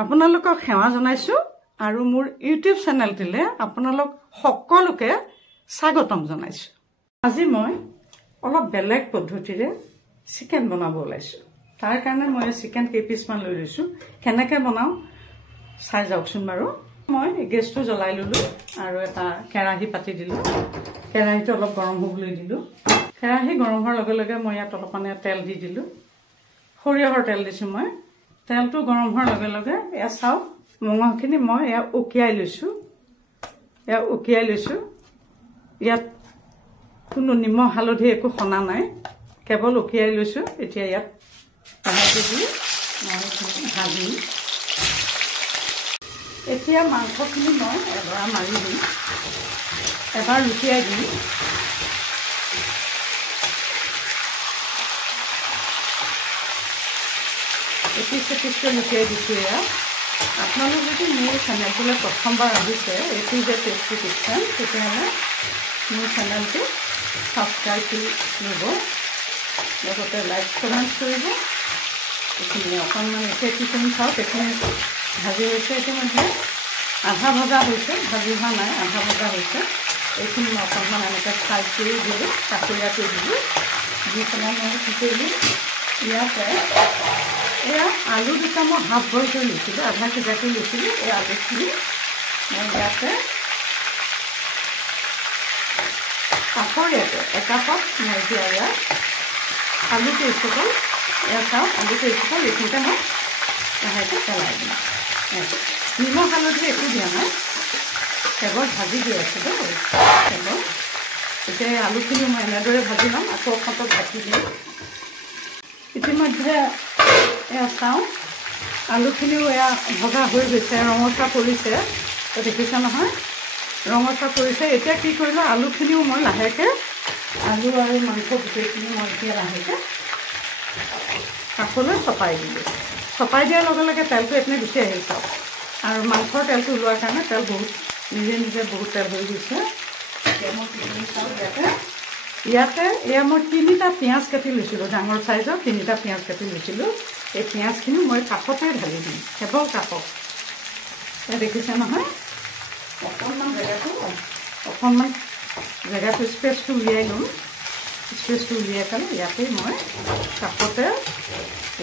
আপোনালোকক সেৱা জনাইছো আৰু মোৰ ইউটিউব চেনেলটিলে আপোনালোক সকলোকে স্বাগতম জনাইছো। আজি মই অলপ বেলেগ পদ্ধতিৰে চিকেন বনাব ওলাইছো। তাৰ কাৰণে মই চিকেন কেইপিছমান লৈ লৈছো। কেনেকৈ বনাও চাই যাওকচোন বাৰু। মই গেছটো জ্বলাই ললো আৰু এটা কেৰাহী পাতি দিলো। কেৰাহীটো অলপ গৰম হ'বলৈ দিলো। কেৰাহী গৰম হোৱাৰ লগে লগে মই ইয়াত অলপমান তেল দি দিলো। সৰিয়হৰ তেল দিছো মই। তেলটো গৰম হোৱাৰ লগে লগে এয়া চাওক মঙহখিনি মই এয়া উকিয়াই লৈছো। ইয়াত কোনো নিমখ হালধি একো সনা নাই, কেৱল উকিয়াই লৈছো। এতিয়া ইয়াত লাহেকৈ দি মই ভাজিম। এতিয়া মাংসখিনি মই এবাৰ মাৰি দিম, এবাৰ লুটিয়াই দিম। এপিচকৈ লুটিয়াই দিছোঁ। ইয়াত আপোনালোক যদি মোৰ চেনেলটোলৈ প্ৰথমবাৰ আহিছে, এইটো যে টেষ্টি কিটচেন, তেতিয়াহ'লে মোৰ চেনেলটো ছাবস্ক্ৰাইব কৰি ল'ব, লগতে লাইক কমেণ্ট কৰিব। এইখিনি অকণমান এতিয়া কি কৰিম চাওক। এইখিনি ভাজি হৈছে, ইতিমধ্যে আধা ভজা হৈছে, ভাজি হোৱা নাই, আধা ভজা হৈছে। এইখিনি মই অকণমান এনেকৈ ফ্ৰাই কৰি দিলোঁ, কাষৰীয়া কৰি দিলোঁ। দি পেলাই মই কি কৰিলোঁ, ইয়াতে এয়া আলু দুটা মই হাফ বইল কৰি লৈছিলোঁ, আধা সিজা কৰি লৈছিলোঁ। এই আলুখিনি মই ইয়াতে কাষৰীয়াকৈ একাপত মই এতিয়া ইয়াত আলু পেষ্টকল, এয়া চাওক আলু পেষ্টকল এইখিনিতে মই লাহেকৈ পেলাই দিম। নিমখ হালধি একো দিয়া নাই, কেৱল ভাজি দি আছিলোঁ কেৱল। এতিয়া এই আলুখিনি মই এনেদৰে ভাজি ল'ম, আকৌ অকণমান ঢাকি দিম। ইতিমধ্যে এয়া চাওঁ আলুখিনিও এয়া ভজা হৈ গৈছে, ৰঙচুৱা পৰিছে, দেখিছে নহয়, ৰঙচুৱা পৰিছে। এতিয়া কি কৰিলোঁ, আলুখিনিও মই লাহেকৈ আলু আৰু মাংস গোটেইখিনি মই এতিয়া লাহেকৈ কাষলৈ চপাই দিলোঁ। চপাই দিয়াৰ লগে লগে তেলটো এইপিনে গুচি আহিল চাওক। আৰু মাংসৰ তেলটো ওলোৱাৰ কাৰণে তেল বহুত নিজে নিজে বহুত তেল হৈ গৈছে। এতিয়া মই কি কৰি চাওঁ, ইয়াতে এয়া মই 3টা পিঁয়াজ কাটি লৈছিলোঁ, ডাঙৰ চাইজৰ 3টা পিঁয়াজ কাটি লৈছিলোঁ। এই পিঁয়াজখিনি মই কাষতে ঢালি দিম, কেৱল কাষত। দেখিছে নহয়, অকণমান জেগাটো স্পেচটো উলিয়াই ল'ম। স্পেচটো উলিয়াই পেলাই ইয়াতে মই কাষতে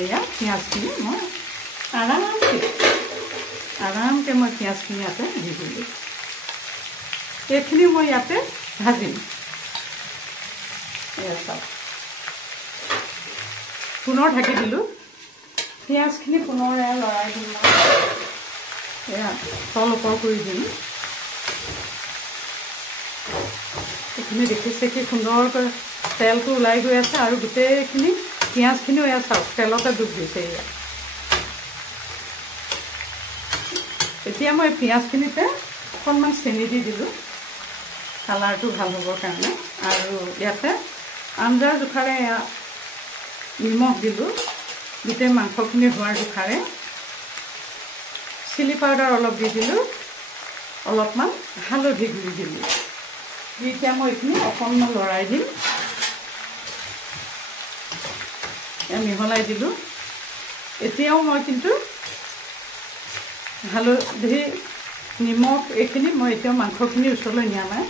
এয়া পিঁয়াজখিনি মই আৰামকৈ মই পিঁয়াজখিনি ইয়াতে দি দিলোঁ। এইখিনি মই ইয়াতে ভাজিম। এয়া চাওক, পুনৰ ঢাকি দিলোঁ। পিঁয়াজখিনি পুনৰ এয়া লৰাই দিম, মই এয়া তল ওপৰ কৰি দিম। এইখিনি দেখিছে কি সুন্দৰকৈ তেলটো ওলাই গৈ আছে, আৰু গোটেইখিনি পিঁয়াজখিনিও এয়া চাওক তেলতে ডুব দিছে। এয়া এতিয়া মই পিঁয়াজখিনিতে অকণমান চেনি দি দিলোঁ, কালাৰটো ভাল হ'বৰ কাৰণে। আৰু ইয়াতে আঞ্জাৰ জোখাৰে এয়া নিমখ দিলোঁ, গোটেই মাংসখিনি হোৱাৰ জোখাৰে। চিলি পাউডাৰ অলপ দি দিলোঁ, অলপমান হালধি গুড়ি দিলোঁ। দি এতিয়া মই এইখিনি অকণমান লৰাই দিম। মিহলাই দিলোঁ। এতিয়াও মই কিন্তু হালধি নিমখ এইখিনি মই এতিয়াও মাংসখিনি ওচৰলৈ নিয়া নাই,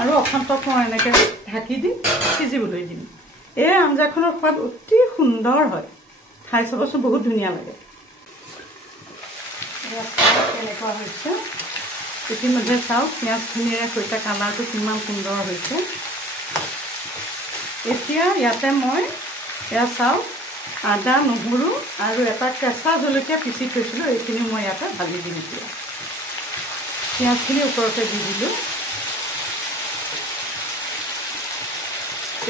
আৰু অখন্তক মই এনেকৈ ঢাকি দি সিজিবলৈ দিম। এই আঞ্জাখনৰ সোৱাদ অতি সুন্দৰ হয়, খাই চাবচোন, বহুত ধুনীয়া লাগে। কেনেকুৱা হৈছে ইতিমধ্যে চাওক, পিঁয়াজখিনিৰে সৈতে কালাৰটো কিমান সুন্দৰ হৈছে। এতিয়া ইয়াতে মই এয়া চাওক আদা, নহৰু আৰু এটা কেঁচা জলকীয়া পিচি থৈছিলোঁ, এইখিনি মই ইয়াতে ভাজি দিম। এতিয়া পিঁয়াজখিনি ওপৰতে দি দিলোঁ।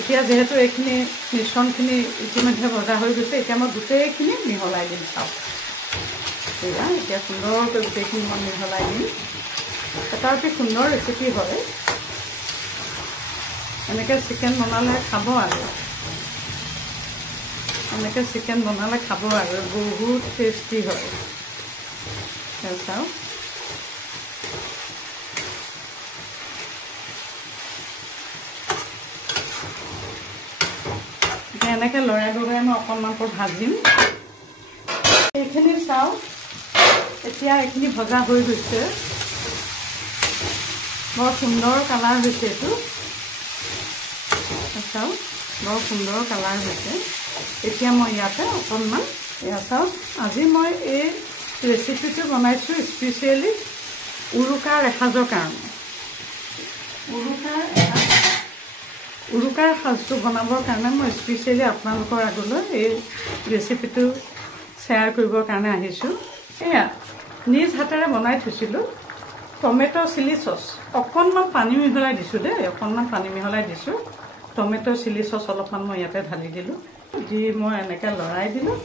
এতিয়া যিহেতু এইখিনি মিশ্ৰণখিনি ইতিমধ্যে ভজা হৈ গৈছে, এতিয়া মই গোটেইখিনি মিহলাই দিম। চাওক এতিয়া সুন্দৰকৈ গোটেইখিনি মই মিহলাই দিম। এটা অতি সুন্দৰ ৰেচিপি হয়। এনেকৈ চিকেন বনালে খাব, আৰু এনেকৈ চিকেন বনালে খাব, আৰু বহুত টেষ্টি হয়। চাওক এনেকৈ লৰাই লৰাই মই অকণমান ভাজিম। এইখিনি চাওক এতিয়া এইখিনি ভজা হৈ গৈছে, বৰ সুন্দৰ কালাৰ হৈছে এইটো। চাওক বৰ সুন্দৰ কালাৰ হৈছে। এতিয়া মই ইয়াতে অকণমান এয়া চাওক, আজি মই এই ৰেচিপিটো বনাইছোঁ স্পেচিয়েলি উৰুকাৰ এসাঁজৰ কাৰণে। উৰুকাৰ সাজটো বনাবৰ কাৰণে মই স্পেচিয়েলি আপোনালোকৰ আগলৈ এই ৰেচিপিটো শ্বেয়াৰ কৰিবৰ কাৰণে আহিছোঁ। এয়া নিজ হাতেৰে বনাই থৈছিলোঁ টমেটো চিলি চচ, অকণমান পানী মিহলাই দিছোঁ দেই, অকণমান পানী মিহলাই দিছোঁ। টমেটো চিলি চচ অলপমান মই ইয়াতে ঢালি দিলোঁ, দি মই এনেকৈ লৰাই দিলোঁ,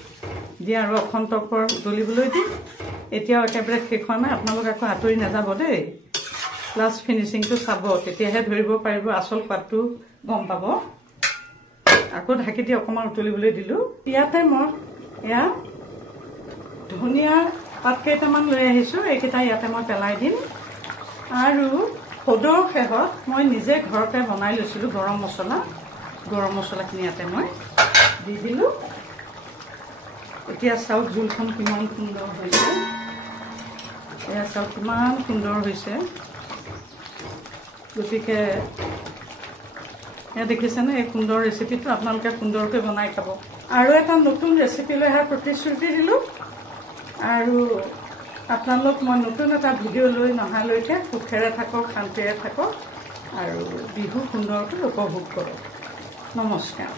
দি আৰু অখন্তকৰ উতলিবলৈ দিম। এতিয়াও একেবাৰে শেষ হোৱা নাই, আপোনালোক আকৌ আঁতৰি নাযাব দেই, লাষ্ট ফিনিচিংটো চাব, তেতিয়াহে ধৰিব পাৰিব, আচল সোৱাদটো গম পাব। আকৌ ঢাকি দি অকণমান উতলিবলৈ দিলোঁ। ইয়াতে মই এয়া ধনিয়া পাত কেইটামান লৈ আহিছোঁ, এইকেইটা ইয়াতে মই পেলাই দিম। আৰু সদৰ শেহত মই নিজে ঘৰতে বনাই লৈছিলোঁ গৰম মছলাখিনি ইয়াতে মই দি দিলোঁ। এতিয়া চাওক জোলখন কিমান সুন্দৰ হৈছে, এয়া চাওক কিমান সুন্দৰ হৈছে। গতিকে এয়া দেখিছেনে, এই সুন্দৰ ৰেচিপিটো আপোনালোকে সুন্দৰকৈ বনাই খাব। আৰু এটা নতুন ৰেচিপি লৈ অহাৰ প্ৰতিশ্ৰুতি দিলোঁ। আৰু আপোনালোক মই নতুন এটা ভিডিঅ' লৈ নহালৈকে সুখেৰে থাকক, শান্তিৰে থাকক আৰু বিহু সুন্দৰকৈ উপভোগ কৰক। নমস্কাৰ।